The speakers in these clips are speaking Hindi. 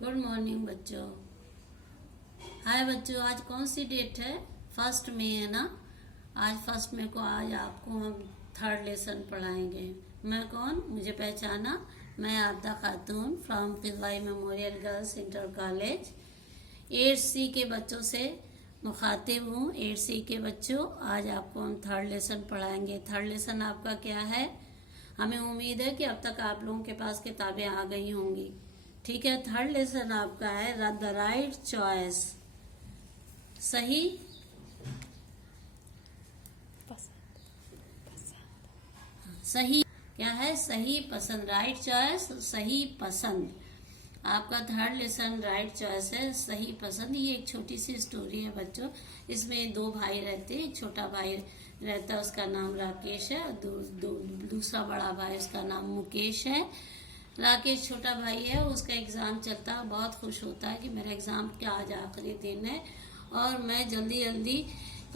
गुड मॉर्निंग बच्चों। हाय बच्चों, आज कौन सी डेट है? 1 मई है ना। आज 1 मई को आज आपको हम 3rd लेसन पढ़ाएंगे। मैं कौन? मुझे पहचाना? मैं आबदा खातून from Kidwai memorial girls inter college 8C के बच्चों से मुखातिब हूँ। 8C के बच्चों, आज आपको हम 3rd लेसन पढ़ाएंगे। 3rd लेसन आपका क्या है? हमें उम्मीद है कि अब तक आप लोगों के पास किताबें आ गई होंगी। ठीक है, 3rd लेसन आपका है द राइट चॉइस। सही सही क्या है? सही पसंद। राइट चॉइस, सही पसंद। आपका 3rd लेसन राइट चॉइस है, सही पसंद। ये एक छोटी सी स्टोरी है बच्चों। इसमें 2 भाई रहते हैं। एक छोटा भाई रहता है, उसका नाम राकेश है। दूसरा बड़ा भाई, उसका नाम मुकेश है। राकेश छोटा भाई है, उसका एग्ज़ाम चलता है। बहुत खुश होता है कि मेरा एग्ज़ाम का आज आखिरी दिन है और मैं जल्दी जल्दी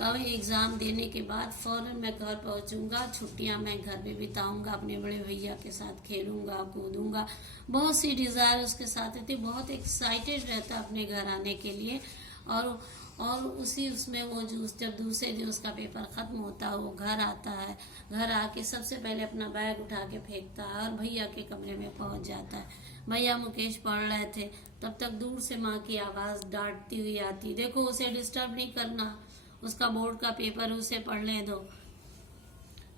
कब एग्ज़ाम देने के बाद फ़ौरन मैं घर पहुंचूंगा। छुट्टियां मैं घर पे बिताऊंगा, अपने बड़े भैया के साथ खेलूंगा, कूदूंगा। बहुत सी डिज़ायर उसके साथ रहती, बहुत एक्साइटेड रहता अपने घर आने के लिए। और उसमें वो जब दूसरे दिन उसका पेपर ख़त्म होता है, वो घर आता है। घर आके सबसे पहले अपना बैग उठा के फेंकता है और भैया के कमरे में पहुंच जाता है। भैया मुकेश पढ़ रहे थे, तब तक दूर से माँ की आवाज़ डांटती हुई आती, देखो उसे डिस्टर्ब नहीं करना, उसका बोर्ड का पेपर उसे पढ़ने दो।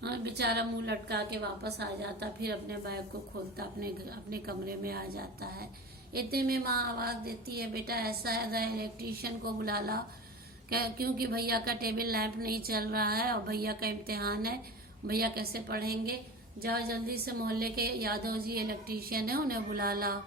हाँ, बेचारा मुंह लटका के वापस आ जाता, फिर अपने बैग को खोलता, अपने कमरे में आ जाता है। इतने में माँ आवाज़ देती है, बेटा ऐसा है, द इलेक्ट्रीशियन को बुला लाओ, क्योंकि भैया का टेबल लैंप नहीं चल रहा है और भैया का इम्तिहान है। भैया कैसे पढ़ेंगे? जाओ जल्दी से, मोहल्ले के यादव जी इलेक्ट्रीशियन है, उन्हें बुला लाओ।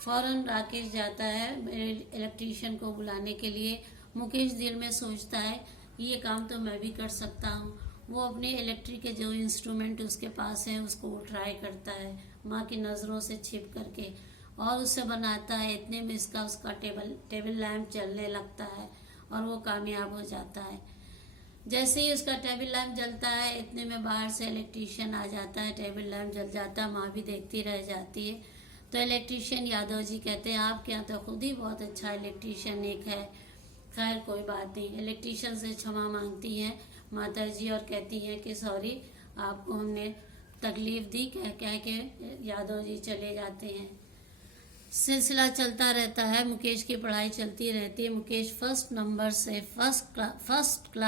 फौरन राकेश जाता है मेरे इलेक्ट्रीशियन को बुलाने के लिए। मुकेश दिल में सोचता है ये काम तो मैं भी कर सकता हूँ। वो अपने इलेक्ट्रिक के जो इंस्ट्रूमेंट उसके पास है उसको वो ट्राई करता है, माँ की नज़रों से छिप करके, और उससे बनाता है। इतने में उसका टेबल लैंप चलने लगता है और वो कामयाब हो जाता है। जैसे ही उसका टेबल लैंप जलता है, इतने में बाहर से इलेक्ट्रीशियन आ जाता है। टेबल लैंप जल जाता है, माँ भी देखती रह जाती है। तो इलेक्ट्रीशियन यादव जी कहते हैं, आपके यहाँ तो खुद ही बहुत अच्छा इलेक्ट्रीशियन एक है। खैर कोई बात नहीं। इलेक्ट्रीशियन से क्षमा मांगती हैं माता जी और कहती हैं कि सॉरी, आपको हमने तकलीफ दी, कह के यादव जी चले जाते हैं। सिलसिला चलता रहता है, मुकेश की पढ़ाई चलती रहती है। मुकेश फर्स्ट नंबर से फर्स्ट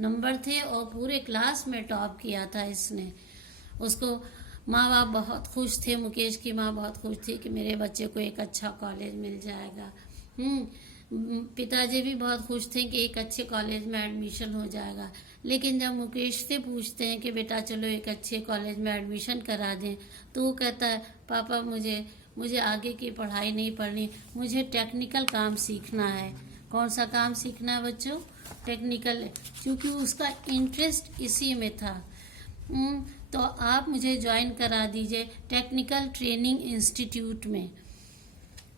नंबर थे और पूरे क्लास में टॉप किया था इसने। उसको माँ बाप बहुत खुश थे, मुकेश की माँ बहुत खुश थी कि मेरे बच्चे को एक अच्छा कॉलेज मिल जाएगा। पिताजी भी बहुत खुश थे कि एक अच्छे कॉलेज में एडमिशन हो जाएगा। लेकिन जब मुकेश से पूछते हैं कि बेटा चलो एक अच्छे कॉलेज में एडमिशन करा दें, तो वो कहता है, पापा मुझे आगे की पढ़ाई नहीं पढ़नी, मुझे टेक्निकल काम सीखना है। कौन सा काम सीखना है बच्चों? टेक्निकल, क्योंकि उसका इंटरेस्ट इसी में था। तो आप मुझे ज्वाइन करा दीजिए टेक्निकल ट्रेनिंग इंस्टीट्यूट में।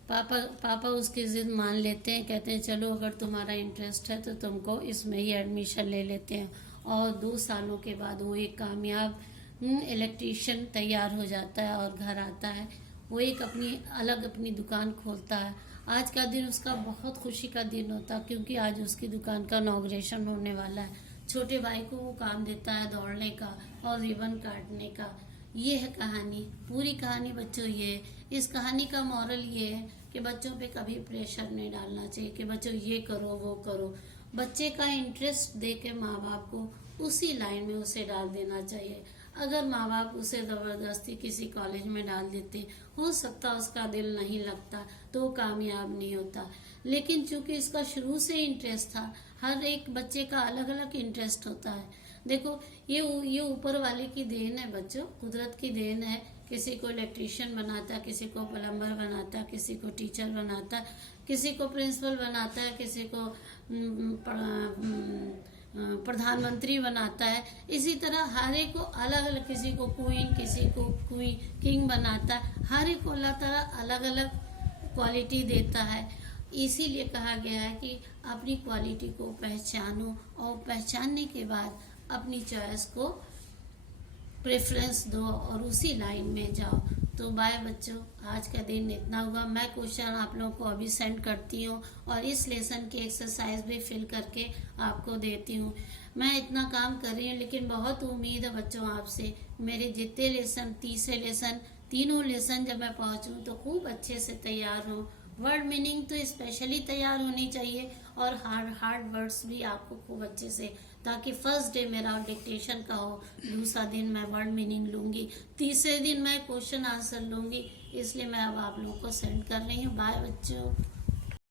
पापा उसकी जिद मान लेते हैं, कहते हैं चलो अगर तुम्हारा इंटरेस्ट है तो तुमको इसमें ही एडमिशन ले लेते हैं। और 2 सालों के बाद वो एक कामयाब इलेक्ट्रीशियन तैयार हो जाता है और घर आता है। वो एक अपनी दुकान खोलता है। आज का दिन उसका बहुत खुशी का दिन होता है, क्योंकि आज उसकी दुकान का इनॉग्रेशन होने वाला है। छोटे भाई को वो काम देता है दौड़ने का और रिबन काटने का। ये है कहानी। पूरी कहानी बच्चों ये है। इस कहानी का मॉरल ये है कि बच्चों पे कभी प्रेशर नहीं डालना चाहिए कि बच्चों ये करो वो करो। बच्चे का इंटरेस्ट देख के माँ बाप को उसी लाइन में उसे डाल देना चाहिए। अगर माँ बाप उसे ज़बरदस्ती किसी कॉलेज में डाल देते, हो सकता उसका दिल नहीं लगता तो वो कामयाब नहीं होता। लेकिन चूंकि इसका शुरू से इंटरेस्ट था, हर एक बच्चे का अलग अलग इंटरेस्ट होता है। देखो ये ऊपर वाले की देन है बच्चों, कुदरत की देन है। किसी को इलेक्ट्रीशियन बनाता, किसी को प्लम्बर बनाता, किसी को टीचर बनाता, किसी को प्रिंसिपल बनाता है, किसी को प्रधानमंत्री बनाता है। इसी तरह हर एक को अलग अलग, किसी को क्वीन, किसी को किंग बनाता है। हर एक को अल्लाह ताला अलग अलग क्वालिटी देता है। इसीलिए कहा गया है कि अपनी क्वालिटी को पहचानो और पहचानने के बाद अपनी चॉइस को प्रेफरेंस दो और उसी लाइन में जाओ। तो बाय बच्चों, आज का दिन इतना हुआ। मैं क्वेश्चन आप लोगों को अभी सेंड करती हूँ और इस लेसन की एक्सरसाइज भी फिल करके आपको देती हूँ। मैं इतना काम कर रही हूँ, लेकिन बहुत उम्मीद है बच्चों आपसे। मेरे जितने लेसन, तीसरे लेसन, तीनों लेसन जब मैं पहुँचूँ तो खूब अच्छे से तैयार हूँ। वर्ड मीनिंग तो स्पेशली तैयार होनी चाहिए और हार्ड वर्ड्स भी आपको खूब अच्छे से, ताकि फर्स्ट डे मेरा डिक्टेशन का हो, दूसरा दिन मैं वर्ड मीनिंग लूंगी, तीसरे दिन मैं क्वेश्चन आंसर लूंगी। इसलिए मैं अब आप लोगों को सेंड कर रही हूँ। बाय बच्चों।